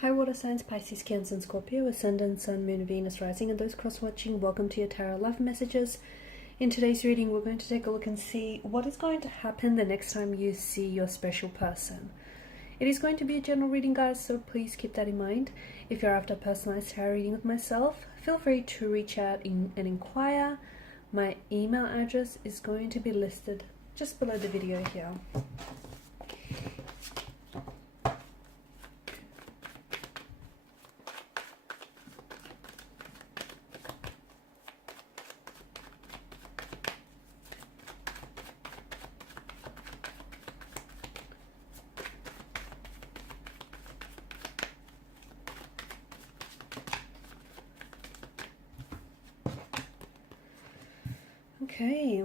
Hi water signs, Pisces, Cancer and Scorpio, Ascendant, Sun, Moon, Venus, Rising, and those cross-watching, welcome to your Tarot Love Messages. In today's reading, we're going to take a look and see what is going to happen the next time you see your special person. It is going to be a general reading, guys, so please keep that in mind. If you're after a personalized tarot reading with myself, feel free to reach out and inquire. My email address is going to be listed just below the video here. Okay.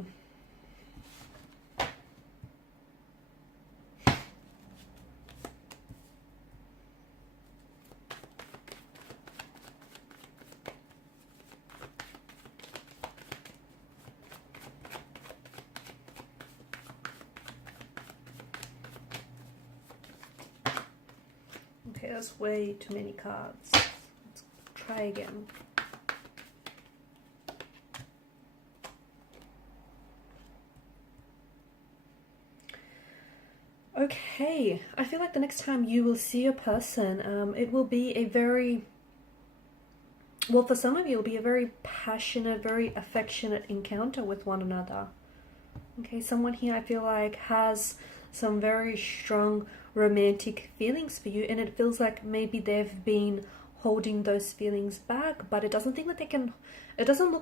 Okay, that's way too many cards. Let's try again. Okay, I feel like the next time you will see a person, it will be a very, well, for some of you, it'll be a very passionate, very affectionate encounter with one another. Okay, someone here I feel like has some very strong romantic feelings for you, and it feels like maybe they've been holding those feelings back, but it doesn't look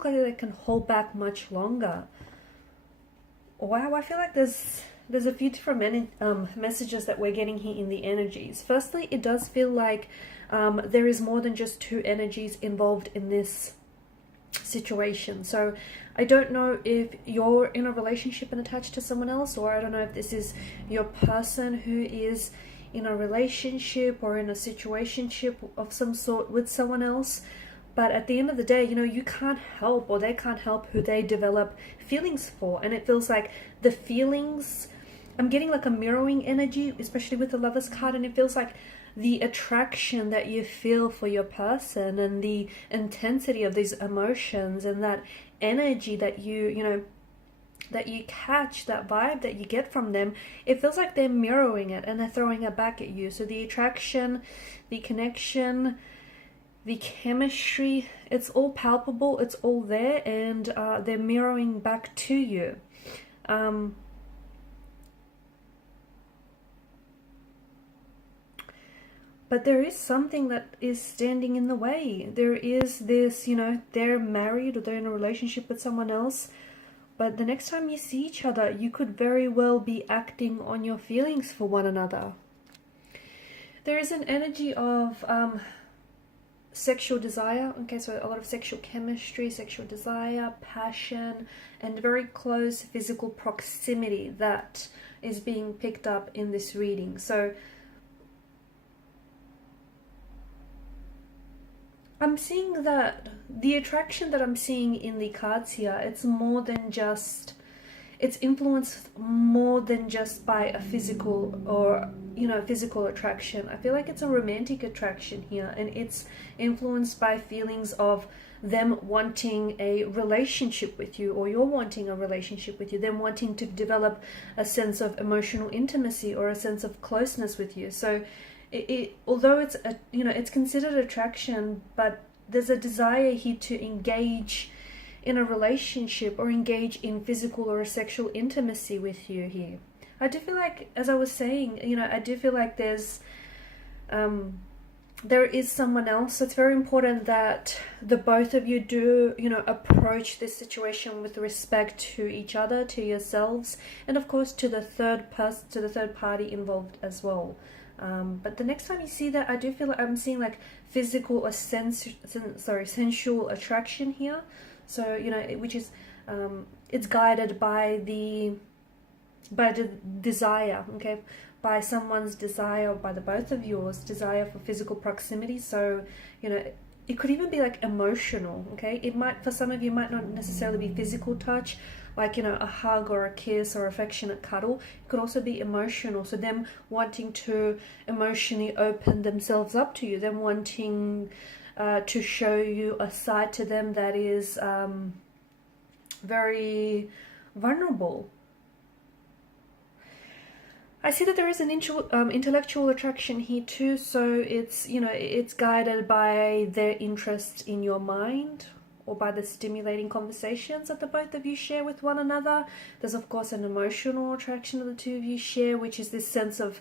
like they can hold back much longer. Wow, I feel like there's a few different messages that we're getting here in the energies. Firstly, it does feel like there is more than just two energies involved in this situation. So I don't know if you're in a relationship and attached to someone else, or I don't know if this is your person who is in a relationship or in a situationship of some sort with someone else. But at the end of the day, you know, you can't help, or they can't help who they develop feelings for. And it feels like the feelings, I'm getting like a mirroring energy, especially with the Lovers card, and it feels like the attraction that you feel for your person and the intensity of these emotions and that energy that that you catch, that vibe that you get from them, it feels like they're mirroring it and they're throwing it back at you. So the attraction, the connection, the chemistry, it's all palpable, it's all there, and they're mirroring back to you. But there is something that is standing in the way. There is this, you know, they're married or they're in a relationship with someone else, but the next time you see each other, you could very well be acting on your feelings for one another. There is an energy of sexual desire. Okay, so a lot of sexual chemistry, sexual desire, passion, and very close physical proximity that is being picked up in this reading. So I'm seeing that the attraction that I'm seeing in the cards here, it's more than just, it's influenced more than just by a physical or, you know, physical attraction. I feel like it's a romantic attraction here, and it's influenced by feelings of them wanting a relationship with you, or you're wanting a relationship with you, them wanting to develop a sense of emotional intimacy or a sense of closeness with you. So although it's a, you know, it's considered attraction, but there's a desire here to engage in a relationship or engage in physical or sexual intimacy with you here. I do feel like, as I was saying, you know, I do feel like there is someone else. So it's very important that the both of you do, you know, approach this situation with respect to each other, to yourselves, and of course to the third person, to the third party involved as well. But the next time you see that, I do feel like I'm seeing like physical or sensual attraction here. So, you know, which is, it's guided by the desire, okay, by someone's desire, by the both of yours desire for physical proximity. So, you know, it could even be like emotional, okay? It might, for some of you, might not necessarily be physical touch, like, you know, a hug or a kiss or affectionate cuddle. It could also be emotional, so them wanting to emotionally open themselves up to you, them wanting to show you a side to them that is very vulnerable. I see that there is an intellectual attraction here too, so it's, you know, it's guided by their interest in your mind or by the stimulating conversations that the both of you share with one another. There's of course an emotional attraction that the two of you share, which is this sense of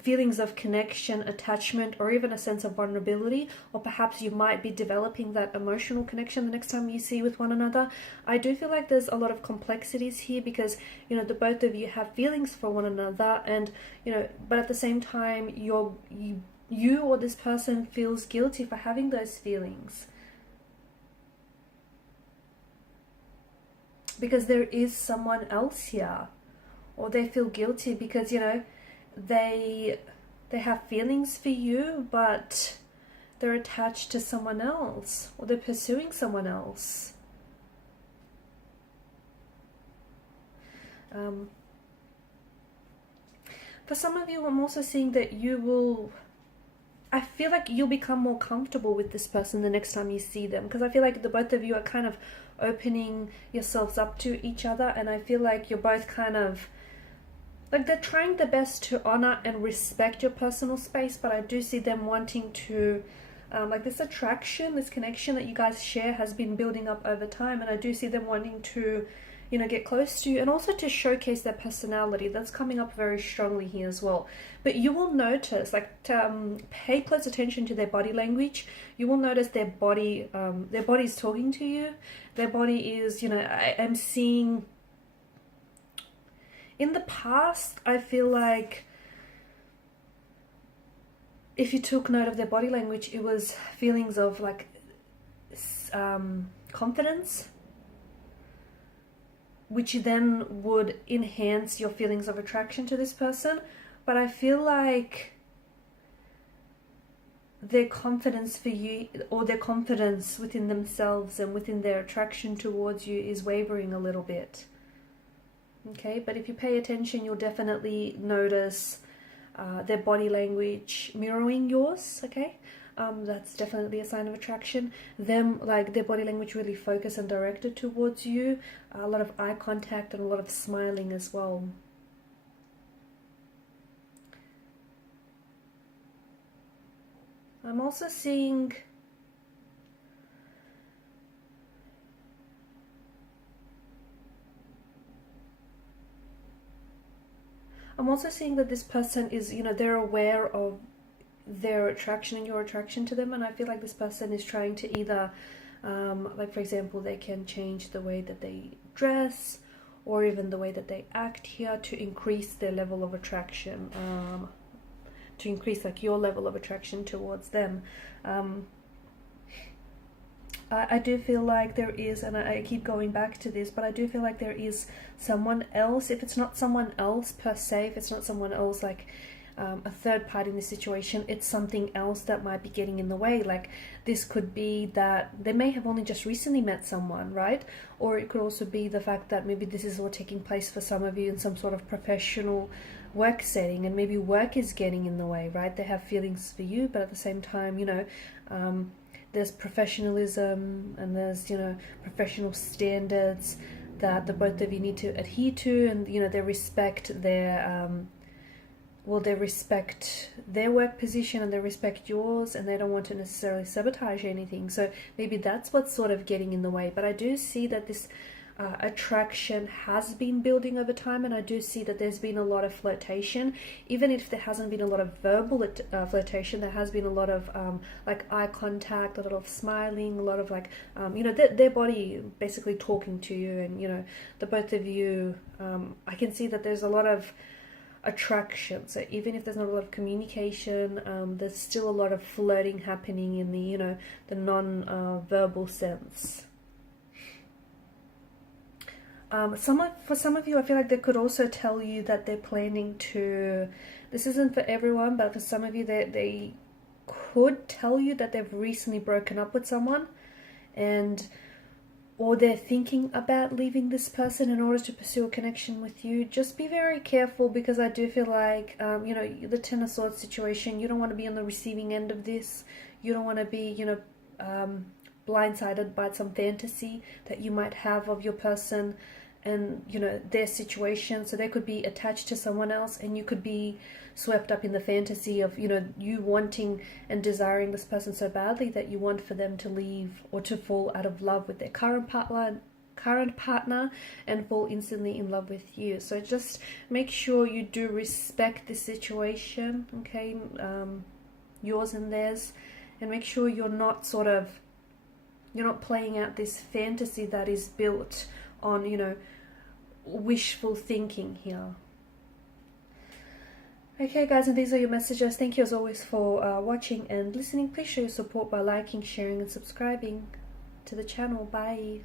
feelings of connection, attachment, or even a sense of vulnerability, or perhaps you might be developing that emotional connection the next time you see with one another. I do feel like there's a lot of complexities here because, you know, the both of you have feelings for one another, and, you know, but at the same time you or this person feels guilty for having those feelings, because there is someone else here, or they feel guilty because, you know, they have feelings for you, but they're attached to someone else, or they're pursuing someone else. For some of you, I'm also seeing that I feel like you'll become more comfortable with this person the next time you see them, because I feel like the both of you are kind of opening yourselves up to each other, and I feel like you're both kind of like, they're trying their best to honor and respect your personal space, but I do see them wanting to, like, this attraction, this connection that you guys share has been building up over time, and I do see them wanting to, you know, get close to you, and also to showcase their personality. That's coming up very strongly here as well. But you will notice, like, pay close attention to their body language. You will notice their body is talking to you. Their body is, you know, I am seeing, in the past, I feel like if you took note of their body language, it was feelings of like confidence, which then would enhance your feelings of attraction to this person. But I feel like their confidence for you, or their confidence within themselves and within their attraction towards you, is wavering a little bit. Okay, but if you pay attention, you'll definitely notice their body language mirroring yours, okay? That's definitely a sign of attraction. Them, like, their body language really focused and directed towards you. A lot of eye contact and a lot of smiling as well. I'm also seeing that this person is, you know, they're aware of their attraction and your attraction to them, and I feel like this person is trying to either, like, for example, they can change the way that they dress or even the way that they act here to increase their level of attraction, to increase, like, your level of attraction towards them. I do feel like there is, and I keep going back to this, but I do feel like there is someone else. If it's not someone else per se, if it's not someone else like a third party in this situation, it's something else that might be getting in the way. Like, this could be that they may have only just recently met someone, right? Or it could also be the fact that maybe this is all taking place for some of you in some sort of professional work setting, and maybe work is getting in the way, right? They have feelings for you, but at the same time, you know, there's professionalism and there's, you know, professional standards that the both of you need to adhere to, and, you know, they respect their they respect their work position and they respect yours, and they don't want to necessarily sabotage anything. So maybe that's what's sort of getting in the way. But I do see that this attraction has been building over time, and I do see that there's been a lot of flirtation. Even if there hasn't been a lot of verbal flirtation, there has been a lot of like eye contact, a lot of smiling, a lot of like you know, their body basically talking to you, and, you know, the both of you, I can see that there's a lot of attraction. So even if there's not a lot of communication, there's still a lot of flirting happening in the, you know, the non-verbal sense. For some of you, I feel like they could also tell you that they're planning to, this isn't for everyone, but for some of you, they could tell you that they've recently broken up with someone, and or they're thinking about leaving this person in order to pursue a connection with you. Just be very careful, because I do feel like, you know, the Ten of Swords situation, you don't want to be on the receiving end of this. You don't want to be, you know, blindsided by some fantasy that you might have of your person and, you know, their situation. So they could be attached to someone else, and you could be swept up in the fantasy of, you know, you wanting and desiring this person so badly that you want for them to leave or to fall out of love with their current partner and fall instantly in love with you. So just make sure you do respect the situation, okay, yours and theirs, and make sure you're not playing out this fantasy that is built on, you know, wishful thinking here. Okay guys, and these are your messages. Thank you as always for watching and listening. Please show your support by liking, sharing and subscribing to the channel. Bye.